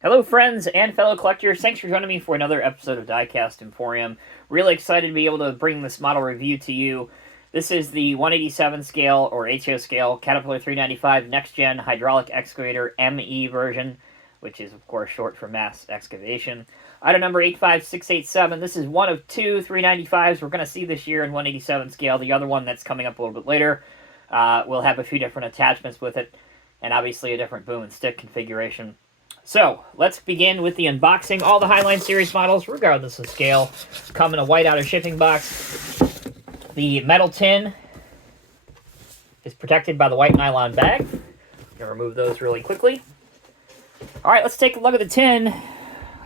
Hello, friends and fellow collectors. Thanks for joining me for another episode of Diecast Emporium. Really excited to be able to bring this model review to you. This is the 187 scale, or HO scale, Caterpillar 395 Next Gen Hydraulic Excavator ME version, which is, of course, short for Mass Excavation. Item number 85687. This is one of two 395s we're going to see this year in 187 scale. The other one that's coming up a little bit later will have a few different attachments with it, and obviously a different boom and stick configuration. So, let's begin with the unboxing. All the Highline Series models, regardless of scale, come in a white outer shipping box. The metal tin is protected by the white nylon bag. I'm going to remove those really quickly. Alright, let's take a look at the tin.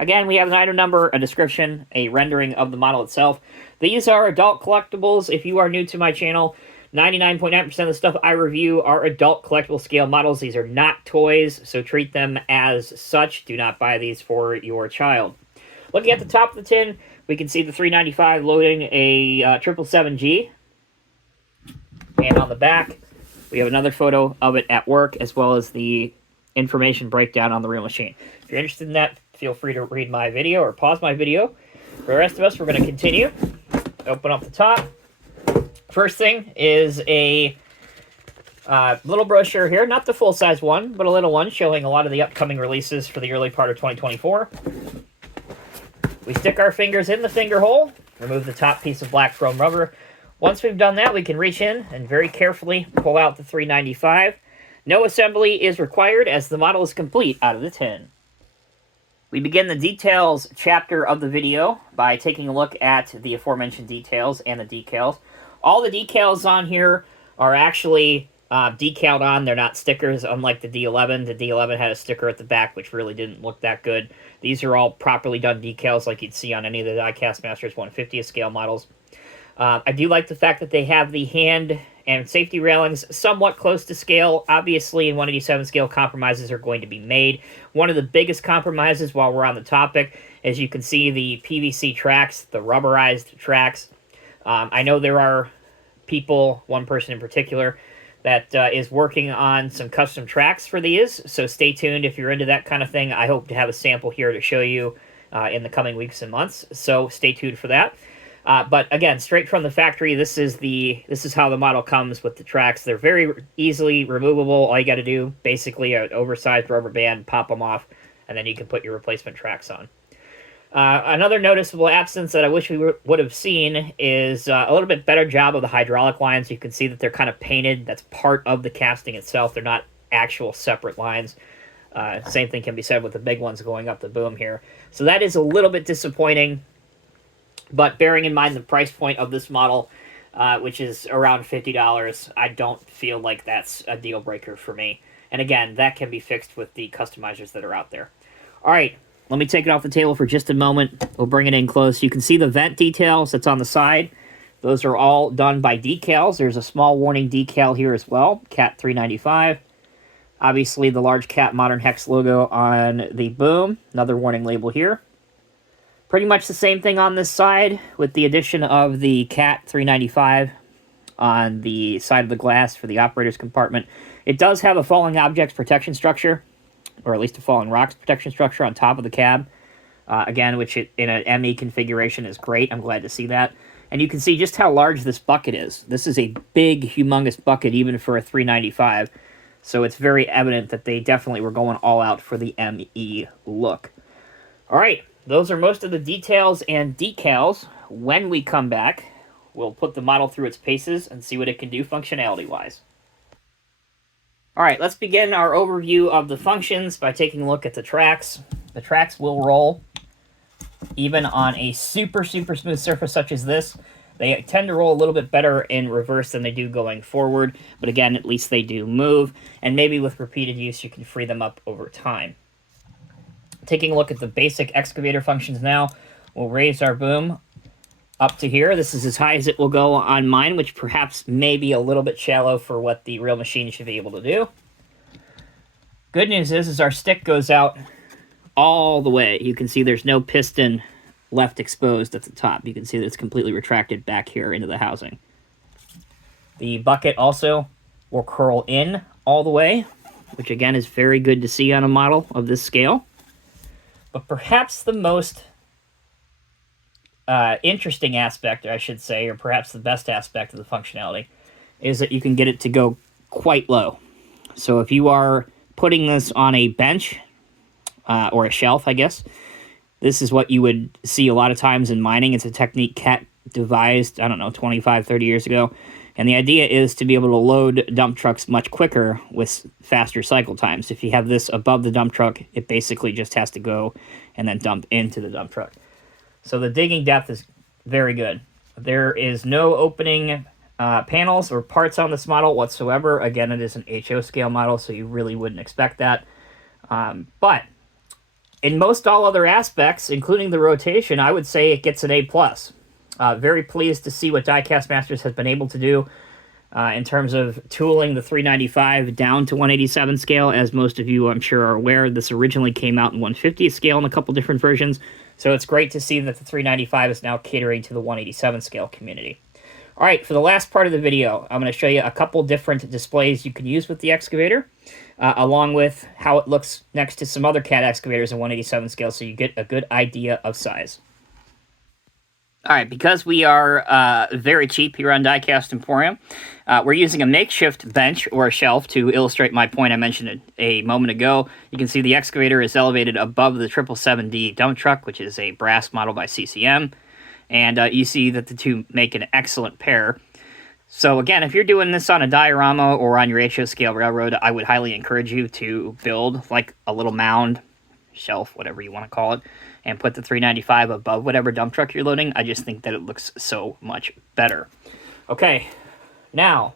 Again, we have an item number, a description, a rendering of the model itself. These are adult collectibles. If you are new to my channel, 99.9% of the stuff I review are adult collectible scale models. These are not toys, so treat them as such. Do not buy these for your child. Looking at the top of the tin, we can see the 395 loading a 777G. And on the back, we have another photo of it at work, as well as the information breakdown on the real machine. If you're interested in that, feel free to read my video or pause my video. For the rest of us, we're going to continue. Open up the top. First thing is a little brochure here, not the full-size one, but a little one showing a lot of the upcoming releases for the early part of 2024. We stick our fingers in the finger hole, remove the top piece of black chrome rubber. Once we've done that, we can reach in and very carefully pull out the 395. No assembly is required as the model is complete out of the tin. We begin the details chapter of the video by taking a look at the aforementioned details and the decals. All the decals on here are actually decaled on. They're not stickers, unlike the D11. The D11 had a sticker at the back, which really didn't look that good. These are all properly done decals like you'd see on any of the Diecast Masters 150th scale models. I do like the fact that they have the hand and safety railings somewhat close to scale. Obviously, in 187 scale, compromises are going to be made. One of the biggest compromises, while we're on the topic, as you can see, the PVC tracks, the rubberized tracks. I know there are people, one person in particular, that is working on some custom tracks for these, so stay tuned if you're into that kind of thing. I hope to have a sample here to show you in the coming weeks and months, so stay tuned for that. But again, straight from the factory, this is how the model comes with the tracks. They're very easily removable. All you got to do, basically, an oversized rubber band, pop them off, and then you can put your replacement tracks on. Another noticeable absence that I wish we would have seen is a little bit better job of the hydraulic lines. You can see that they're kind of painted. That's part of the casting itself. They're not actual separate lines. Same thing can be said with the big ones going up the boom here. So that is a little bit disappointing. But bearing in mind the price point of this model, which is around $50, I don't feel like that's a deal breaker for me. And again, that can be fixed with the customizers that are out there. All right. Let me take it off the table for just a moment. We'll bring it in close. You can see the vent details that's on the side. Those are all done by Decals. There's a small warning decal here as well, Cat 395. Obviously, the large Cat Modern Hex logo on the boom. Another warning label here. Pretty much the same thing on this side, with the addition of the Cat 395 on the side of the glass for the operator's compartment. It does have a falling objects protection structure, or at least a falling rocks protection structure on top of the cab. Again, which in an ME configuration is great. I'm glad to see that. And you can see just how large this bucket is. This is a big, humongous bucket, even for a 395. So it's very evident that they definitely were going all out for the ME look. All right, those are most of the details and decals. When we come back, we'll put the model through its paces and see what it can do functionality-wise. All right, let's begin our overview of the functions by taking a look at the tracks. The tracks will roll even on a super, super smooth surface such as this. They tend to roll a little bit better in reverse than they do going forward, but again, at least they do move, and maybe with repeated use, you can free them up over time. Taking a look at the basic excavator functions now, we'll raise our boom up to here. This is as high as it will go on mine, which perhaps may be a little bit shallow for what the real machine should be able to do. Good news is our stick goes out all the way. You can see there's no piston left exposed at the top. You can see that it's completely retracted back here into the housing. The bucket also will curl in all the way, which again is very good to see on a model of this scale. But perhaps the most interesting aspect, I should say, or perhaps the best aspect of the functionality, is that you can get it to go quite low. So if you are putting this on a bench, or a shelf, I guess, this is what you would see a lot of times in mining. It's a technique Cat devised, I don't know, 25, 30 years ago. And the idea is to be able to load dump trucks much quicker with faster cycle times. If you have this above the dump truck, it basically just has to go and then dump into the dump truck. So the digging depth is very good. There is no opening panels or parts on this model whatsoever. Again, it is an HO scale model, so you really wouldn't expect that. But in most all other aspects, including the rotation, I would say it gets an A+. Very pleased to see what Diecast Masters has been able to do in terms of tooling the 395 down to 187 scale. As most of you, I'm sure, are aware, this originally came out in 150 scale in a couple different versions. So it's great to see that the 395 is now catering to the 187 scale community. All right, for the last part of the video, I'm going to show you a couple different displays you can use with the excavator, along with how it looks next to some other Cat excavators in 187 scale, so you get a good idea of size. All right, because we are very cheap here on Diecast Emporium, we're using a makeshift bench or a shelf to illustrate my point I mentioned a moment ago. You can see the excavator is elevated above the 777D dump truck, which is a brass model by CCM. And you see that the two make an excellent pair. So again, if you're doing this on a diorama or on your HO scale railroad, I would highly encourage you to build like a little mound, shelf, whatever you want to call it, and put the 395 above whatever dump truck you're loading. I just think that it looks so much better. Okay, now,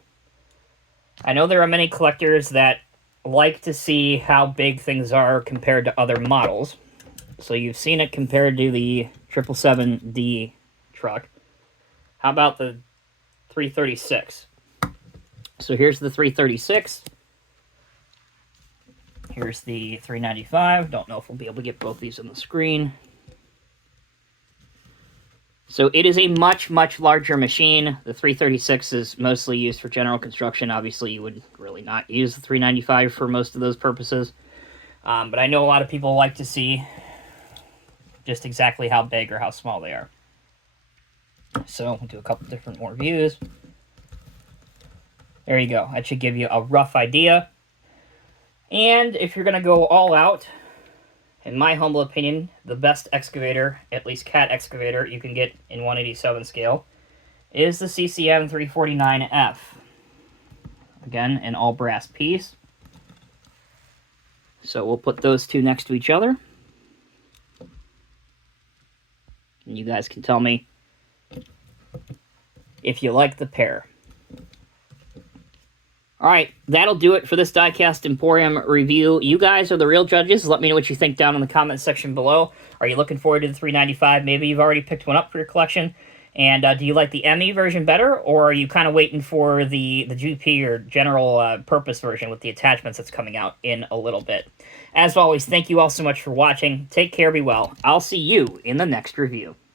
I know there are many collectors that like to see how big things are compared to other models. So you've seen it compared to the 777D truck. How about the 336? So here's the 336. Here's the 395. Don't know if we'll be able to get both these on the screen. So it is a much, much larger machine. The 336 is mostly used for general construction. Obviously, you would really not use the 395 for most of those purposes. But I know a lot of people like to see just exactly how big or how small they are. So we'll do a couple different more views. There you go. That should give you a rough idea. And if you're going to go all out, in my humble opinion, the best excavator, at least Cat excavator, you can get in 187 scale is the CCM 349F. Again, an all brass piece. So we'll put those two next to each other. And you guys can tell me if you like the pair. Alright, that'll do it for this Diecast Emporium review. You guys are the real judges. Let me know what you think down in the comment section below. Are you looking forward to the 395? Maybe you've already picked one up for your collection. And do you like the ME version better, or are you kind of waiting for the GP or general purpose version with the attachments that's coming out in a little bit? As always, thank you all so much for watching. Take care, be well. I'll see you in the next review.